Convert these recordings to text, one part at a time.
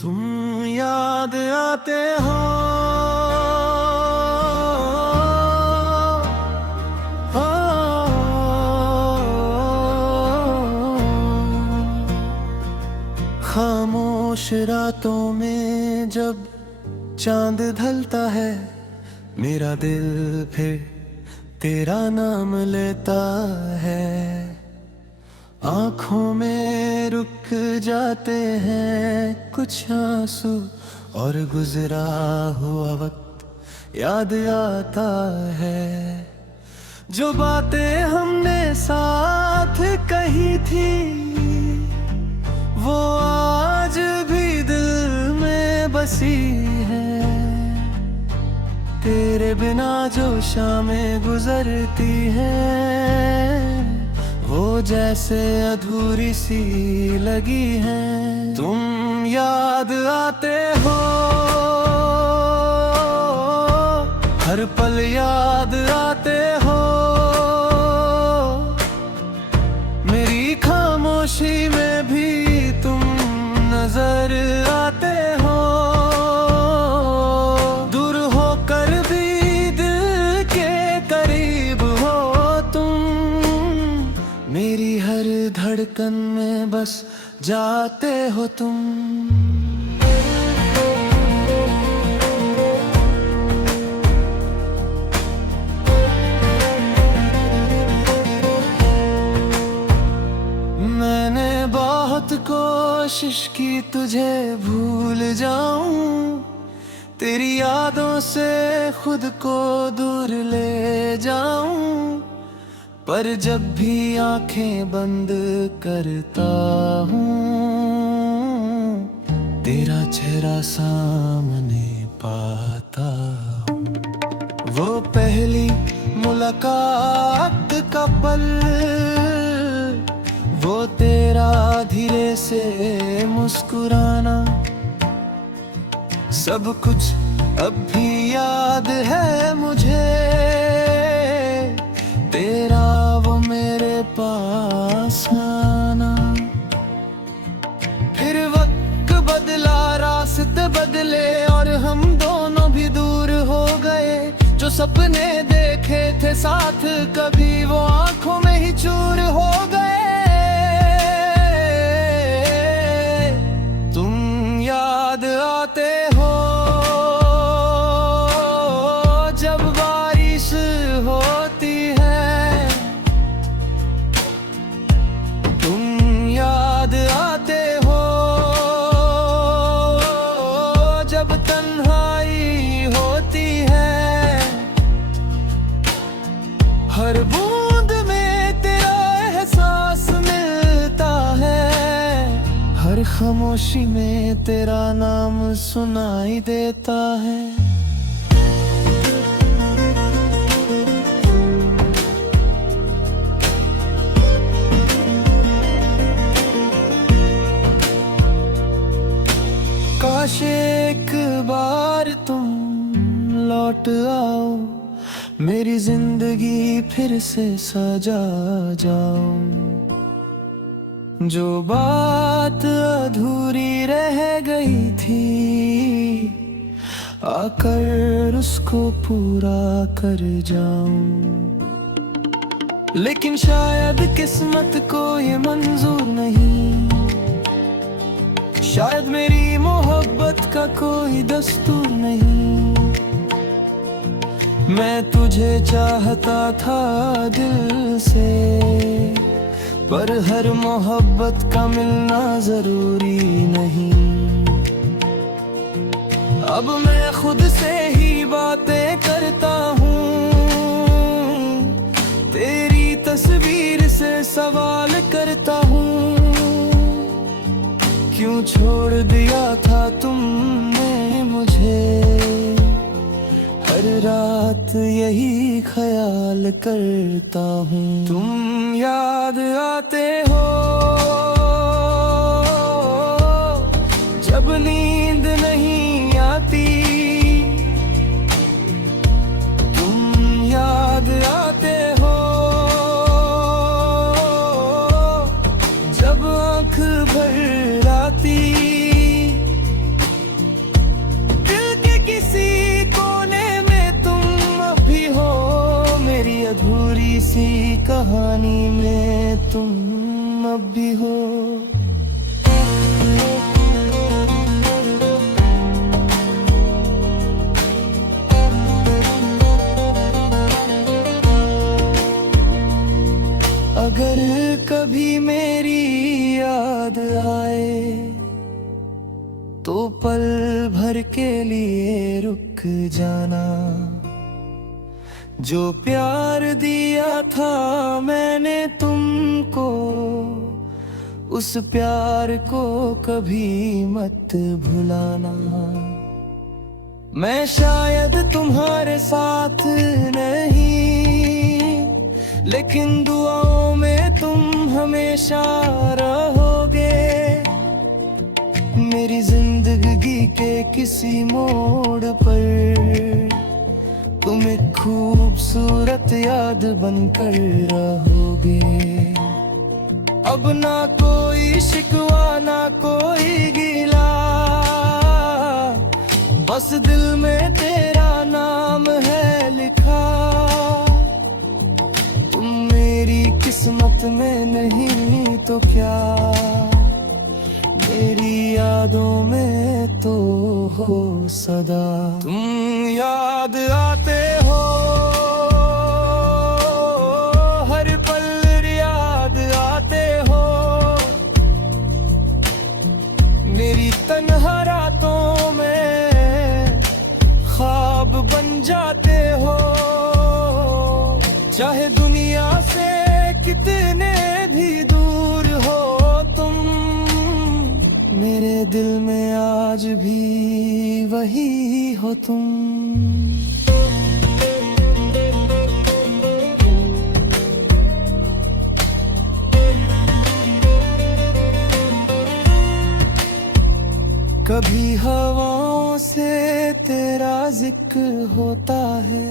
तुम याद आते हो, हो। खामोश रातों में जब चांद ढलता है, मेरा दिल फिर तेरा नाम लेता है। आँखों में रुक जाते हैं कुछ आंसू, और गुजरा हुआ वक्त याद आता है। जो बातें हमने साथ कही थी, वो आज भी दिल में बसी है। तेरे बिना जो शामें गुजरती हैं, वो जैसे अधूरी सी लगी है। तुम याद आते हो, हर पल याद आते हो। मेरी खामोशी में भी तुम नजर आते हो। दूर होकर भी दिल के करीब हो तुम। मेरी हर धड़कन में बस जाते हो तुम। मैंने बहुत कोशिश की तुझे भूल जाऊं, तेरी यादों से खुद को दूर ले जाऊं। पर जब भी आंखें बंद करता हूँ, तेरा चेहरा सामने पाता हूँ। वो पहली मुलाकात का पल, वो तेरा धीरे से मुस्कुराना, सब कुछ अब भी याद है मुझे। तेरा वो मेरे पास आना, फिर वक्त बदला, रास्ते बदले, और हम दोनों भी दूर हो गए। जो सपने देखे थे साथ कभी, वो आंखों में ही चूर हो गए। तुम याद आते हो, जब बारिश होती है। तुम याद आते हो, जब तन्हाई होती है। हर बूंद में तेरा एहसास मिलता है, हर खामोशी में तेरा नाम सुनाई देता है। काश एक बार तुम लौट आओ, मेरी जिंदगी फिर से सजा जाओ। जो बात अधूरी रह गई थी, आकर उसको पूरा कर जाऊं। लेकिन शायद किस्मत को ये मंजूर नहीं, शायद मेरी मोहब्बत का कोई दस्तूर नहीं। मैं तुझे चाहता था दिल से, पर हर मोहब्बत का मिलना जरूरी नहीं। अब मैं खुद से ही बातें करता हूँ, तेरी तस्वीर से सवाल करता हूँ। क्यों छोड़ दिया था तुमने मुझे, हर रात यही ख्याल करता हूँ। तुम याद आते हो, जब नींद नहीं आती। तुम याद आते हो, जब आँख भर आती। तुम अब भी हो। अगर कभी मेरी याद आए तो पल भर के लिए रुक जाना। जो प्यार दिया था मैंने तुमको, उस प्यार को कभी मत भुलाना। मैं शायद तुम्हारे साथ नहीं, लेकिन दुआओं में तुम हमेशा रहोगे। मेरी जिंदगी के किसी मोड़ पर तुम एक खूबसूरत याद बनकर रहोगे। अब ना कोई शिकवा ना कोई गिला, बस दिल में तेरा नाम है लिखा। तुम मेरी किस्मत में नहीं तो क्या, मेरी यादों में तो हो सदा। तुम याद आते हो, हर पल याद आते हो। मेरी तन्हा रातों में ख्वाब बन जाते हो। चाहे दुनिया से कितने भी दूर हो तुम, मेरे दिल में आज भी वही हो तुम। कभी हवाओं से तेरा जिक्र होता है,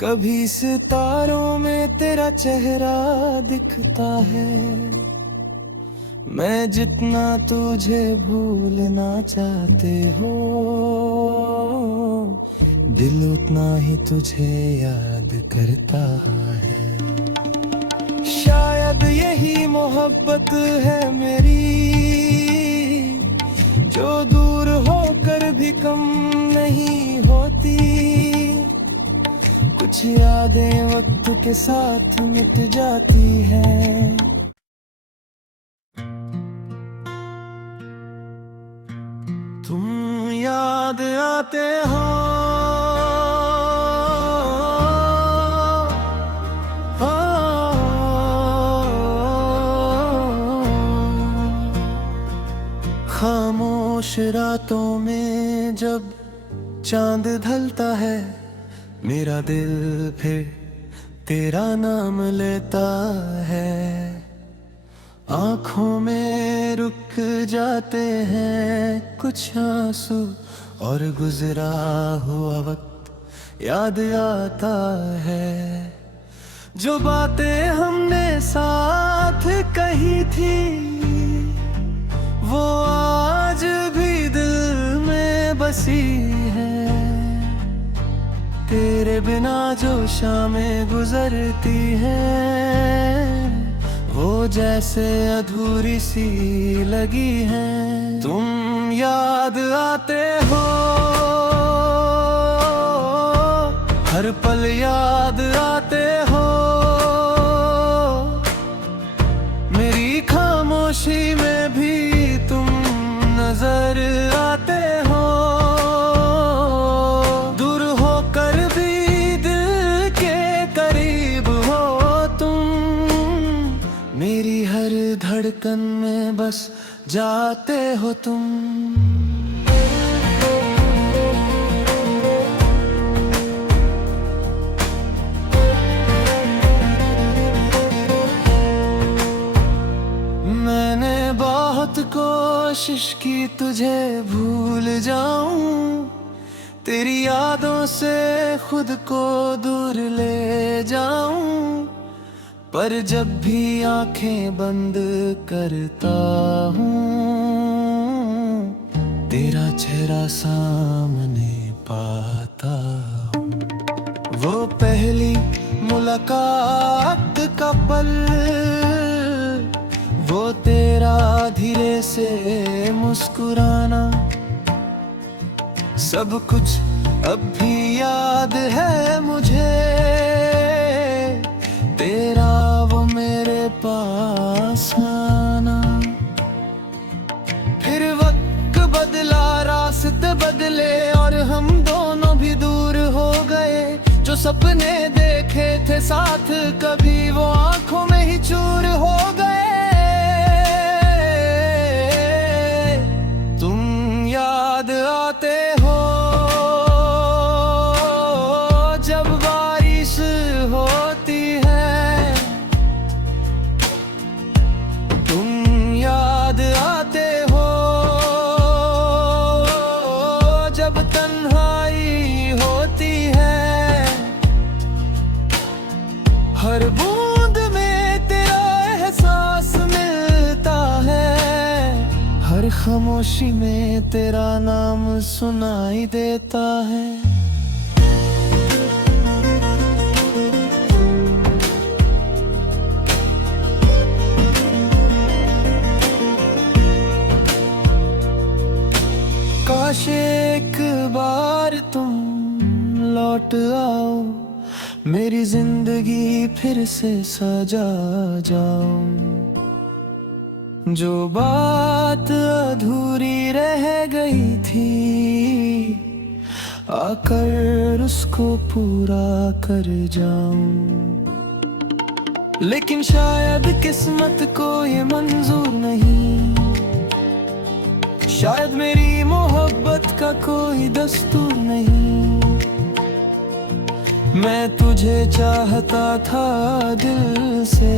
कभी सितारों में तेरा चेहरा दिखता है। मैं जितना तुझे भूलना चाहते हो, दिल उतना ही तुझे याद करता है। शायद यही मोहब्बत है मेरी, जो दूर होकर भी कम नहीं होती। कुछ यादें वक्त के साथ मिट जाती हैं। तुम याद आते हो, खामोश रातों में जब चांद ढलता है, मेरा दिल फिर तेरा नाम लेता है। आँखों में रुक जाते हैं कुछ आंसू, और गुजरा हुआ वक्त याद आता है। जो बातें हमने साथ कही थी, वो आज भी दिल में बसी है। तेरे बिना जो शामें गुजरती हैं, वो जैसे अधूरी सी लगी है। तुम याद आते हो, हर पल याद आते हो। मेरी खामोशी में भी तुम नजर आते हो। दूर होकर भी दिल के करीब हो तुम, मेरी हर धड़कन में बस जाते हो तुम। मैंने बहुत कोशिश की तुझे भूल जाऊं, तेरी यादों से खुद को दूर ले जाऊं। पर जब भी आंखें बंद करता हूँ, तेरा चेहरा सामने पाता हूँ। वो पहली मुलाकात का पल धीरे से मुस्कुराना, सब कुछ अब भी याद है मुझे, तेरा वो मेरे पास आना। फिर वक्त बदला, रास्ते बदले और हम दोनों भी दूर हो गए। जो सपने देखे थे साथ कभी वो आंखों में ही चूर हो गए। तुम याद आते हो जब बारिश होती है, तुम याद आते हो जब तन्हाई होती है। हर बूंद में तेरा एहसास मिलता है, हर खामोशी में तेरा नाम सुनाई देता है। काश एक बार तुम लौट आओ, मेरी जिंदगी फिर से सजा जाओ। जो बात अधूरी रह गई थी, आकर उसको पूरा कर जाऊं। लेकिन शायद किस्मत को ये मंजूर नहीं, शायद मेरी मोहब्बत का कोई दस्तूर नहीं। मैं तुझे चाहता था दिल से,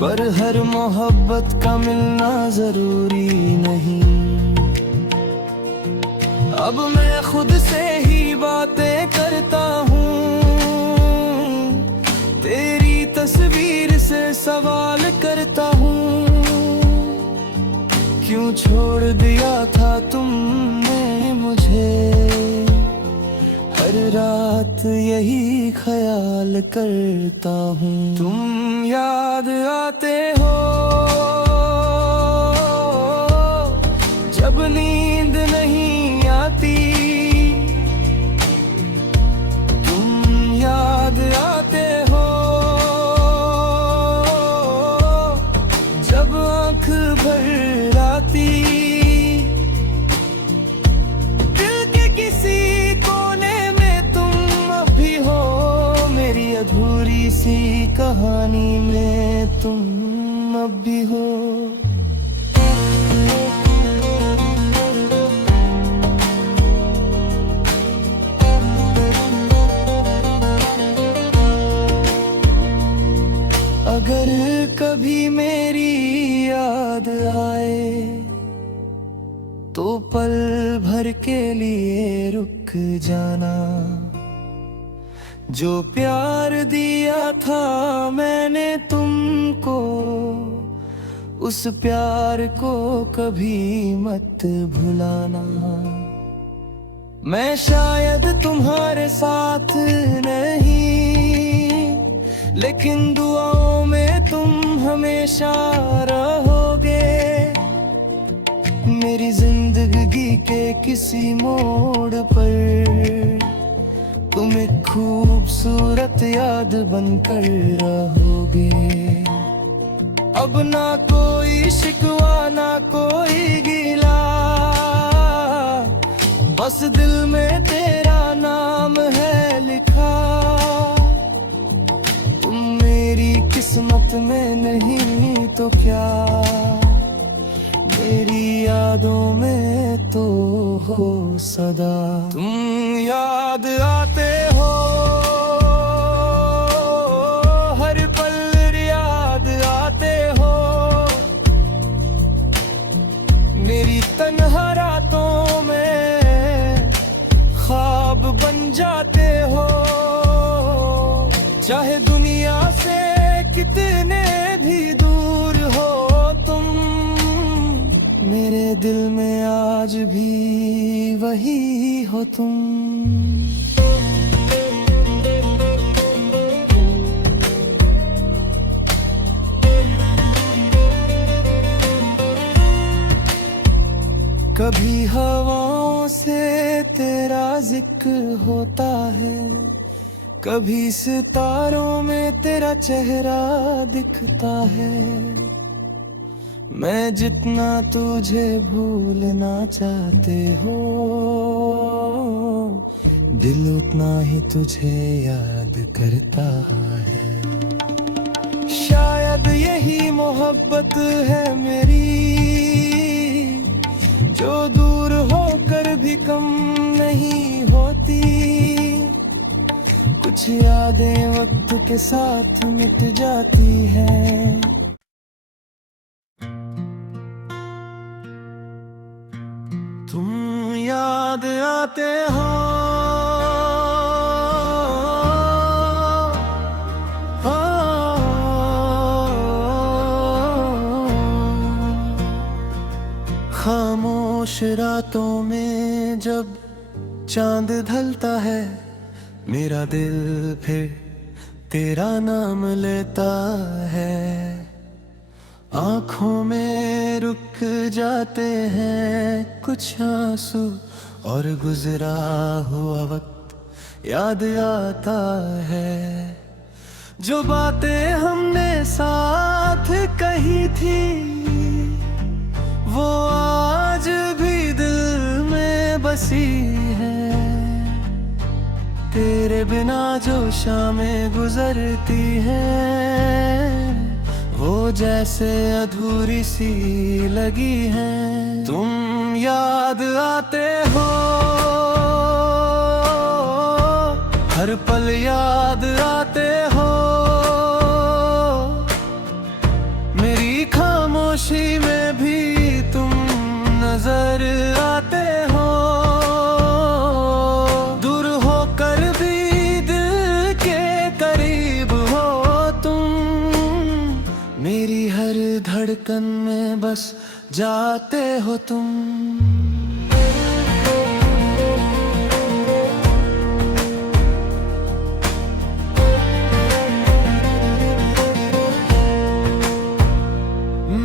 पर हर मोहब्बत का मिलना जरूरी नहीं। अब मैं खुद से ही बातें करता हूँ, तेरी तस्वीर से सवाल करता हूँ। क्यों छोड़ दिया था तुमने मुझे, हर रात यही ख्याल करता हूँ। तुम याद आते हो जब नींद नहीं आती, तुम याद आते हो जब आँख भर आती। दिल के किसी कोने में तुम अब भी हो, मेरी अधूरी सी कहानी में तुम अब भी हो। अगर कभी मेरी याद आए तो पल भर के लिए रुक जाना। जो प्यार दिया था मैंने तुमको, उस प्यार को कभी मत भुलाना। मैं शायद तुम्हारे साथ नहीं, लेकिन दुआओं में तुम हमेशा रहोगे। मेरी जिंदगी के किसी मोड़ पर तुम एक खूबसूरत याद बनकर रहोगे। अब ना कोई शिकवा ना कोई गिला, बस दिल में तेरा नाम है लिखा। तुम मेरी किस्मत में नहीं तो क्या, मेरी यादों में तो हो सदा। तुम याद आते हो हर पल याद आते हो, मेरी तन्हा रातों में ख्वाब बन जाते हो। चाहे दुनिया से कितने भी दूर हो तुम, मेरे दिल में आज भी वही हो तुम। कभी हवाओं से तेरा जिक्र होता है, कभी सितारों में तेरा चेहरा दिखता है। मैं जितना तुझे भूलना चाहते हो, दिल उतना ही तुझे याद करता है। शायद यही मोहब्बत है मेरी, जो दूर होकर भी कम नहीं होती। कुछ यादें वक्त के साथ मिट जाती है। तुम याद आते हो, खामोश रातों में जब चांद ढलता है, मेरा दिल फिर तेरा नाम लेता है। आँखों में रुक जाते हैं कुछ आंसू, और गुजरा हुआ वक्त याद आता है। जो बातें हमने साथ कही थी, वो आज भी दिल में बसी है। तेरे बिना जो शामें गुजरती हैं, वो जैसे अधूरी सी लगी हैं। तुम याद आते हो, हर पल याद आते हो। मेरी खामोशी में भी तुम नजर आते हो। दूर होकर भी दिल के करीब हो तुम। मेरी हर धड़कन में बस जाते हो तुम।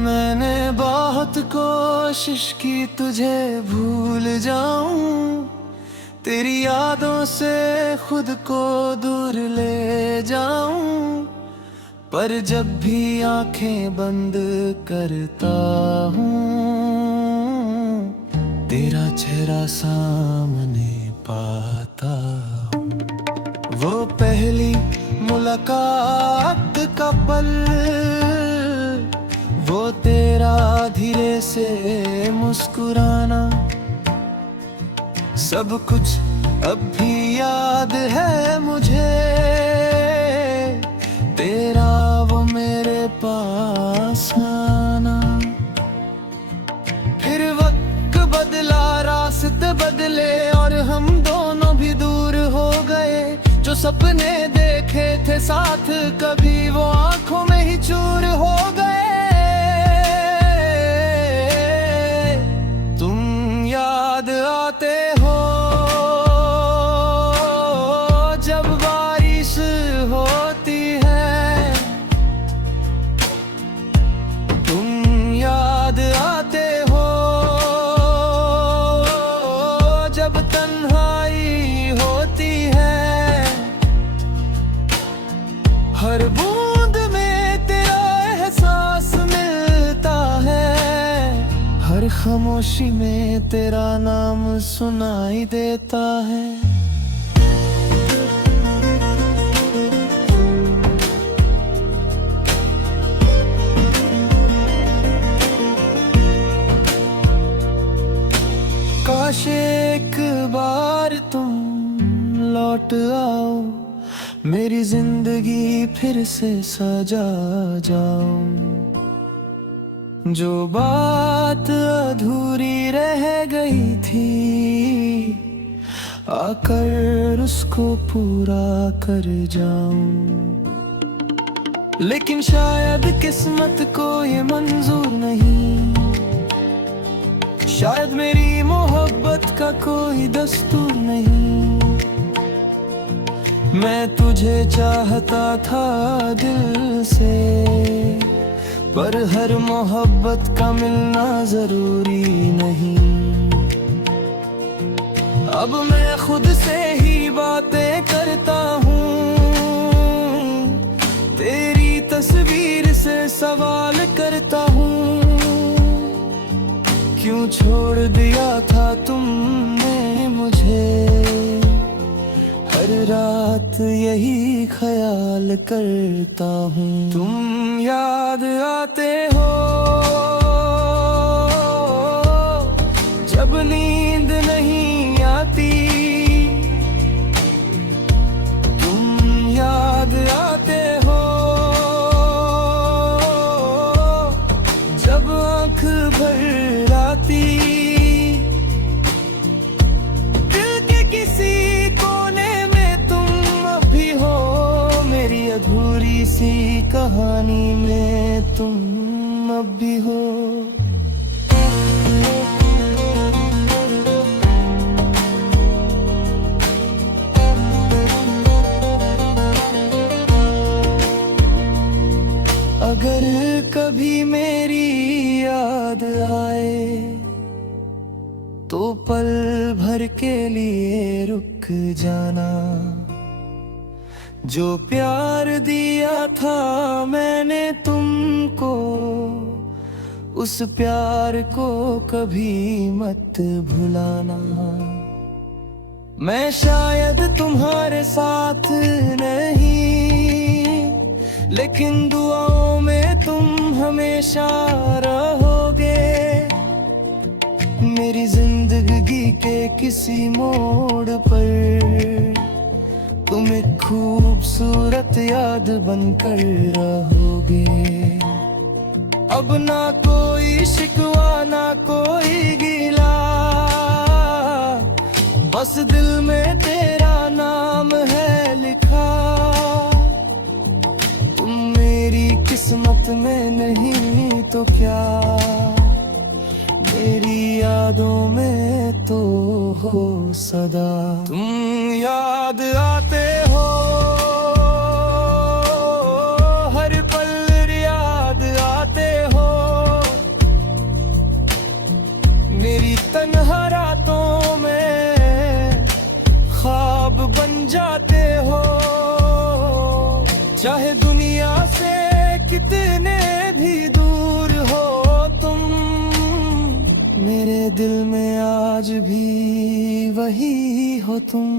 मैंने बहुत कोशिश की तुझे भूल जाऊं, तेरी यादों से खुद को दूर ले जाऊं। पर जब भी आंखें बंद करता हूँ, तेरा चेहरा सामने पाता हूँ। वो पहली मुलाकात का पल, वो तेरा धीरे से मुस्कुराना, सब कुछ अब भी याद है मुझे। तेरा वो मेरे पास आना। फिर वक्त बदला, रास्ते बदले, और हम दोनों भी दूर हो गए। जो सपने देखे थे साथ, कभी वो आंखों में ही चूर हो गए। तुम याद आते हो जब बारिश होती है। तुम याद आते हो जब तन्हाई होती है। हर बूंद में तेरा एहसास मिलता है, हर खामोशी में तेरा नाम सुनाई देता है। काश एक बार तुम लौट आओ, मेरी जिंदगी फिर से सजा जाओ। जो बात अधूरी रह गई थी, आकर उसको पूरा कर जाऊं। लेकिन शायद किस्मत को ये मंजूर नहीं, शायद मेरी मोहब्बत का कोई दस्तूर नहीं। मैं तुझे चाहता था दिल से, पर हर मोहब्बत का मिलना जरूरी नहीं। अब मैं खुद से ही बातें करता हूँ, तेरी तस्वीर से सवाल करता हूँ, क्यों छोड़ दिया था तुमने मुझे। हर रात यही ख्याल करता हूँ, तुम याद आते हो जब नींद नहीं आती, तुम याद आते हो जब आँख भर आती। दिल के किसी कोने में तुम अब भी हो, मेरी अधूरी सी कहानी में तुम अब भी हो। अगर कभी मेरी याद आए तो पल भर के लिए रुक जाना, जो प्यार दिया था मैंने तुमको, उस प्यार को कभी मत भुलाना। मैं शायद तुम्हारे साथ नहीं, लेकिन दुआओं में तुम हमेशा रहोगे। मेरी जिंदगी के किसी मोड़ पर तुम एक खूबसूरत याद बनकर रहोगे। अब ना कोई शिकवा ना कोई गिला, बस दिल में तेरा नाम है लिखा। किस्मत में नहीं तो क्या, मेरी यादों में तो हो सदा। तुम याद आते हो हर पल, याद आते हो मेरी तन्हा रातों में, ख्वाब बन जाते हो। चाहे दुनिया से कितने भी दूर हो तुम, मेरे दिल में आज भी वही हो तुम।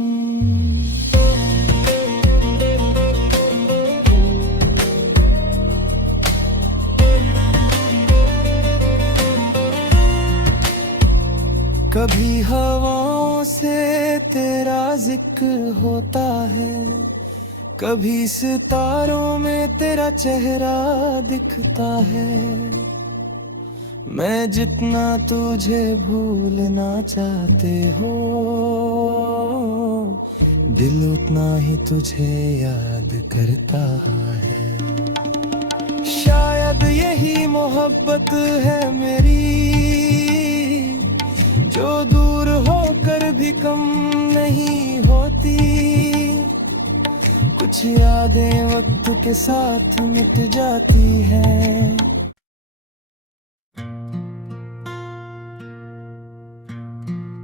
कभी हवाओं से तेरा जिक्र होता है, कभी सितारों में तेरा चेहरा दिखता है। मैं जितना तुझे भूलना चाहते हो, दिल उतना ही तुझे याद करता है। शायद यही मोहब्बत है मेरी, जो दूर होकर भी कम नहीं होती। कुछ यादें वक्त के साथ मिट जाती हैं।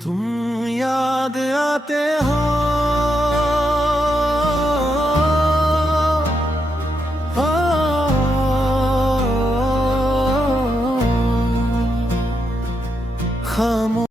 तुम याद आते हो